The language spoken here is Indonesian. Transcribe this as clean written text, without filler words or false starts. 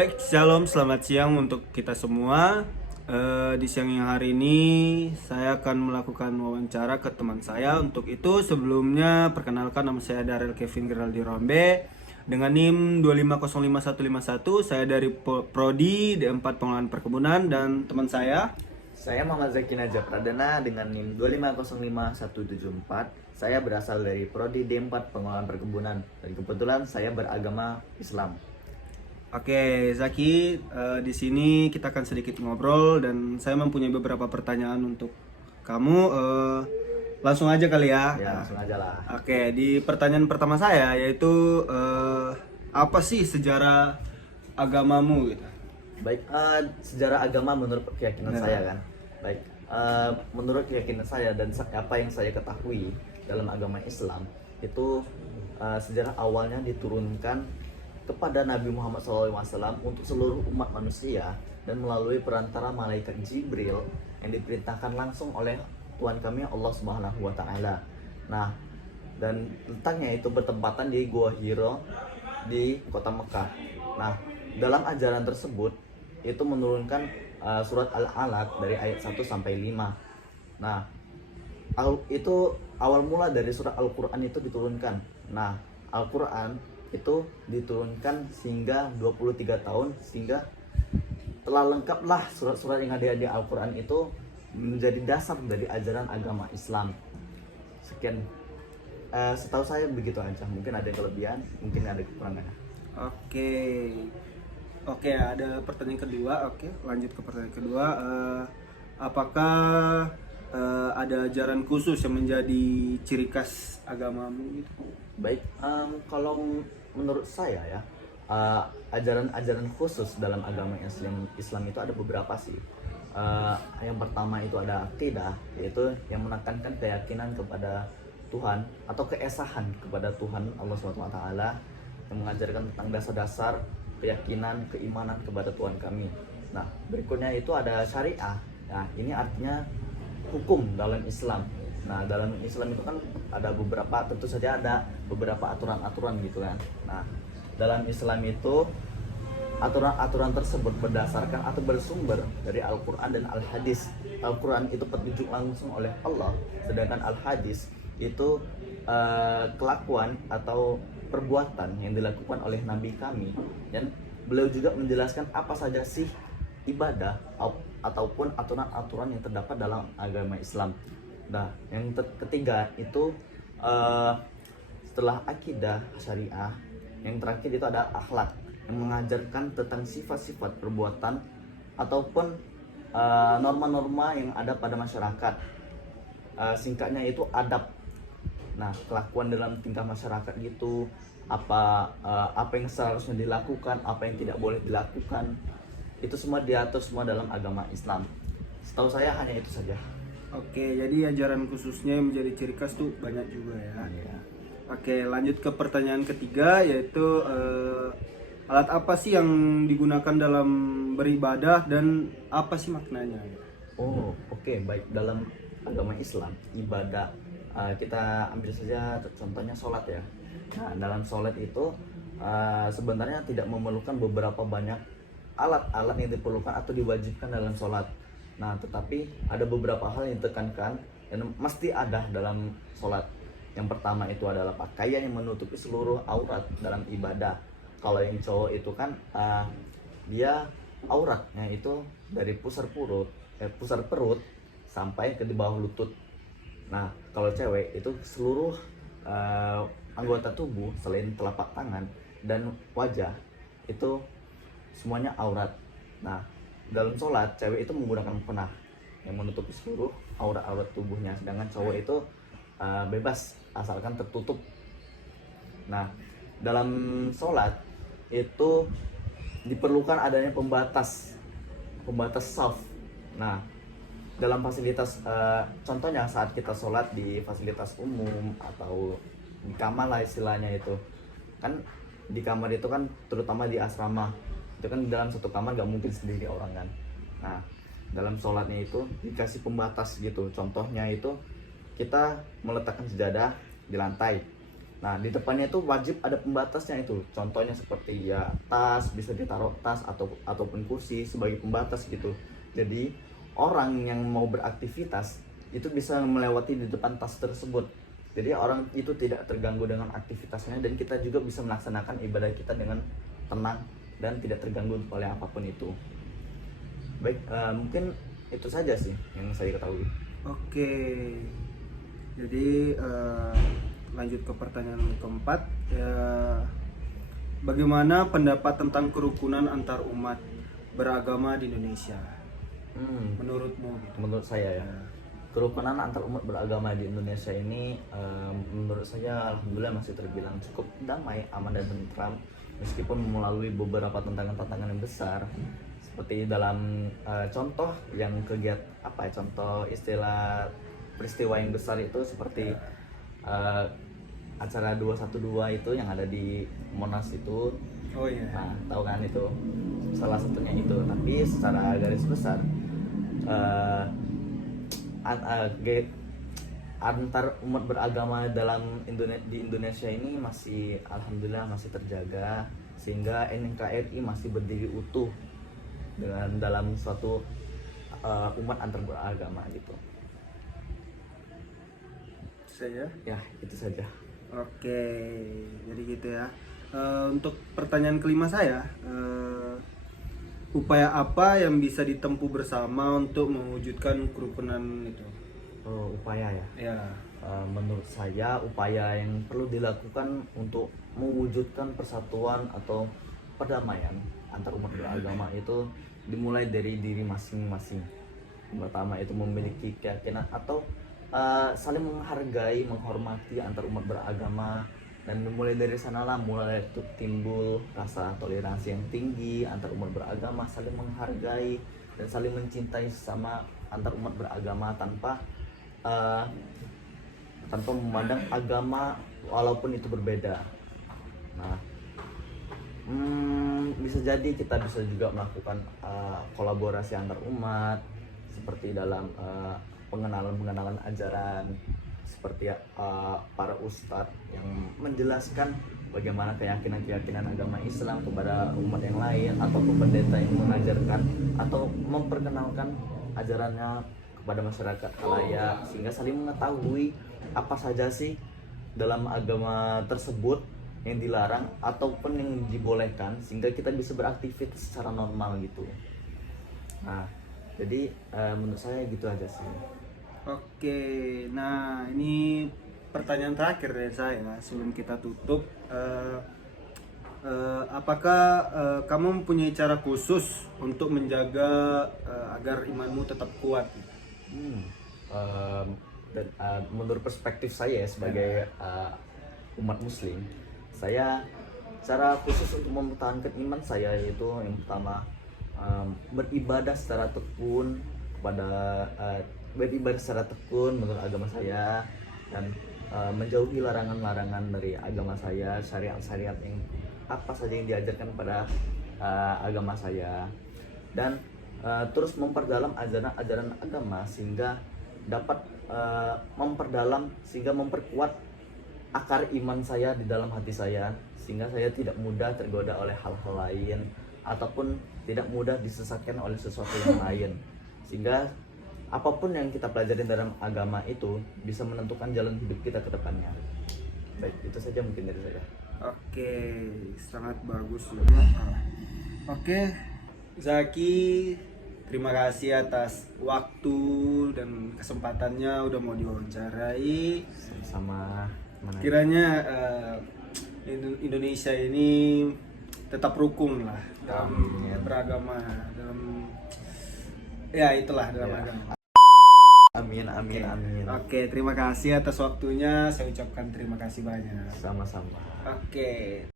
Baik, shalom, selamat siang untuk kita semua. Di siang yang hari ini saya akan melakukan wawancara ke teman saya. Untuk itu sebelumnya perkenalkan, nama saya Darel Kevin Geraldi Rombe dengan NIM 2505151. Saya dari Prodi D4 Pengelolaan Perkebunan, dan teman Saya Muhammad Zaki Najab Pradana dengan NIM 2505174. Saya berasal dari Prodi D4 Pengelolaan Perkebunan dan kebetulan saya beragama Islam. Oke, Zaki, di sini kita akan sedikit ngobrol dan saya mempunyai beberapa pertanyaan untuk kamu. Langsung aja kali ya. Ya, langsung aja lah. Oke, di pertanyaan pertama saya yaitu apa sih sejarah agamamu gitu? Baik, sejarah agama menurut keyakinan Ya. saya kan. Baik, menurut keyakinan saya dan apa yang saya ketahui dalam agama Islam itu sejarah awalnya diturunkan kepada Nabi Muhammad SAW untuk seluruh umat manusia dan melalui perantara malaikat Jibril yang diperintahkan langsung oleh Tuhan kami Allah Subhanahu wa taala. Nah, dan letaknya itu bertempatan di Gua Hiro di kota Mekah. Nah, dalam ajaran tersebut itu menurunkan surat Al-Alaq dari ayat 1 sampai 5. Nah, itu awal mula dari surat Al-Qur'an itu diturunkan. Nah, Al-Qur'an itu diturunkan sehingga 23 tahun, sehingga telah lengkaplah surat-surat yang ada di Al-Qur'an itu menjadi dasar dari ajaran agama Islam. Sekian, setahu saya begitu aja. Mungkin ada kelebihan, mungkin ada kekurangannya. Oke. Oke, ada pertanyaan kedua. Oke, lanjut ke pertanyaan kedua. Apakah ada ajaran khusus yang menjadi ciri khas agamamu gitu? Baik, kalau menurut saya ya, ajaran-ajaran khusus dalam agama Islam itu ada beberapa sih. Yang pertama itu ada akidah, yaitu yang menekankan keyakinan kepada Tuhan atau keesahan kepada Tuhan Allah SWT, yang mengajarkan tentang dasar-dasar keyakinan, keimanan kepada Tuhan kami. Nah, berikutnya itu ada syariah. Nah, ini artinya hukum dalam Islam. Nah, dalam Islam itu kan ada beberapa, tentu saja ada beberapa aturan-aturan gitu kan. Nah, dalam Islam itu aturan-aturan tersebut berdasarkan atau bersumber dari Al-Quran dan Al-Hadis. Al-Quran itu petunjuk langsung oleh Allah, sedangkan Al-Hadis itu kelakuan atau perbuatan yang dilakukan oleh Nabi kami, dan beliau juga menjelaskan apa saja sih ibadah ataupun aturan-aturan yang terdapat dalam agama Islam. Nah, yang ketiga itu setelah akidah syariah, yang terakhir itu ada akhlak, yang mengajarkan tentang sifat-sifat perbuatan ataupun norma-norma yang ada pada masyarakat. Singkatnya itu adab. Nah, kelakuan dalam tingkah masyarakat gitu, apa yang seharusnya dilakukan, apa yang tidak boleh dilakukan, itu semua diatur semua dalam agama Islam. Setahu saya hanya itu saja. Oke, jadi ajaran khususnya yang menjadi ciri khas tuh banyak juga ya. Ya. Oke, lanjut ke pertanyaan ketiga, yaitu alat apa sih yang digunakan dalam beribadah dan apa sih maknanya? Oh, oke, baik. Dalam agama Islam, ibadah, kita ambil saja contohnya sholat ya. Nah, dalam sholat itu sebenarnya tidak memerlukan beberapa banyak alat-alat yang diperlukan atau diwajibkan dalam sholat. Nah, tetapi ada beberapa hal yang ditekankan dan mesti ada dalam sholat. Yang pertama itu adalah pakaian yang menutupi seluruh aurat dalam ibadah. Kalau yang cowok itu kan dia auratnya itu dari pusar perut sampai ke di bawah lutut. Nah, kalau cewek itu seluruh anggota tubuh selain telapak tangan dan wajah itu semuanya aurat. Nah, dalam sholat cewek itu menggunakan mukena yang menutupi seluruh aurat-aurat tubuhnya, sedangkan cowok itu bebas asalkan tertutup. Nah, dalam sholat itu diperlukan adanya pembatas saf. Nah, dalam fasilitas, contohnya saat kita sholat di fasilitas umum atau di kamar lah istilahnya, itu kan di kamar itu kan, terutama di asrama itu kan dalam satu kamar gak mungkin sendiri orang kan. Nah, dalam sholatnya itu dikasih pembatas gitu. Contohnya itu kita meletakkan sejadah di lantai, Nah, di depannya itu wajib ada pembatasnya itu. Contohnya seperti ya tas, bisa ditaruh tas ataupun kursi sebagai pembatas gitu. Jadi orang yang mau beraktivitas itu bisa melewati di depan tas tersebut. Jadi orang itu tidak terganggu dengan aktivitasnya dan kita juga bisa melaksanakan ibadah kita dengan tenang dan tidak terganggu oleh apapun itu. Baik, mungkin itu saja sih yang saya ketahui. Oke, jadi lanjut ke pertanyaan keempat. Ya, bagaimana pendapat tentang kerukunan antar umat beragama di Indonesia? Menurutmu? Gitu? Menurut saya ya, kerukunan antar umat beragama di Indonesia ini menurut saya alhamdulillah masih terbilang cukup damai, aman dan tentram, meskipun melalui beberapa tantangan-tantangan yang besar. Seperti dalam contoh yang contoh istilah peristiwa yang besar itu seperti acara 212 itu yang ada di Monas itu. Oh iya. Nah, tahu kan itu salah satunya itu. Tapi secara garis besar antar umat beragama di Indonesia ini masih alhamdulillah masih terjaga, sehingga NKRI masih berdiri utuh dalam suatu umat antar beragama gitu. Saya? Ya, itu saja. Oke, jadi gitu ya. Untuk pertanyaan kelima saya, upaya apa yang bisa ditempuh bersama untuk mewujudkan kerukunan itu? Oh, upaya ya. Ya. Menurut saya upaya yang perlu dilakukan untuk mewujudkan persatuan atau perdamaian antar umat beragama itu dimulai dari diri masing-masing. Pertama itu memiliki keyakinan atau saling menghargai, menghormati antar umat beragama, dan mulai dari sanalah mulai timbul rasa toleransi yang tinggi antar umat beragama, saling menghargai dan saling mencintai sesama antar umat beragama tanpa memandang agama walaupun itu berbeda. Nah, bisa jadi kita bisa juga melakukan kolaborasi antar umat seperti dalam pengenalan ajaran, seperti para ustadz yang menjelaskan bagaimana keyakinan agama Islam kepada umat yang lain, ataupun pendeta yang mengajarkan atau memperkenalkan ajarannya kepada masyarakat khalayak, sehingga saling mengetahui apa saja sih dalam agama tersebut yang dilarang ataupun yang dibolehkan, sehingga kita bisa beraktivitas secara normal gitu. Nah, jadi menurut saya gitu aja sih. Oke, nah ini pertanyaan terakhir dari saya sebelum kita tutup. Apakah kamu mempunyai cara khusus untuk menjaga agar imanmu tetap kuat? Dan menurut perspektif saya sebagai umat Muslim, saya cara khusus untuk mempertahankan iman saya yaitu yang pertama beribadah secara tekun menurut agama saya, dan menjauhi larangan-larangan dari agama saya, syariat-syariat yang apa saja yang diajarkan pada agama saya, dan terus memperdalam ajaran-ajaran agama sehingga dapat memperkuat akar iman saya di dalam hati saya, sehingga saya tidak mudah tergoda oleh hal-hal lain ataupun tidak mudah disesatkan oleh sesuatu yang lain, sehingga apapun yang kita pelajari dalam agama itu bisa menentukan jalan hidup kita ke depannya. Baik, itu saja mungkin dari saya. Oke, sangat bagus ya. Oke, Zaki, terima kasih atas waktu dan kesempatannya udah mau diwawancarai. Sama Kiranya Indonesia ini tetap rukun lah dalam beragama, dalam itulah dalam agama. Amin. Oke, terima kasih atas waktunya. Saya ucapkan terima kasih banyak. Sama-sama. Oke.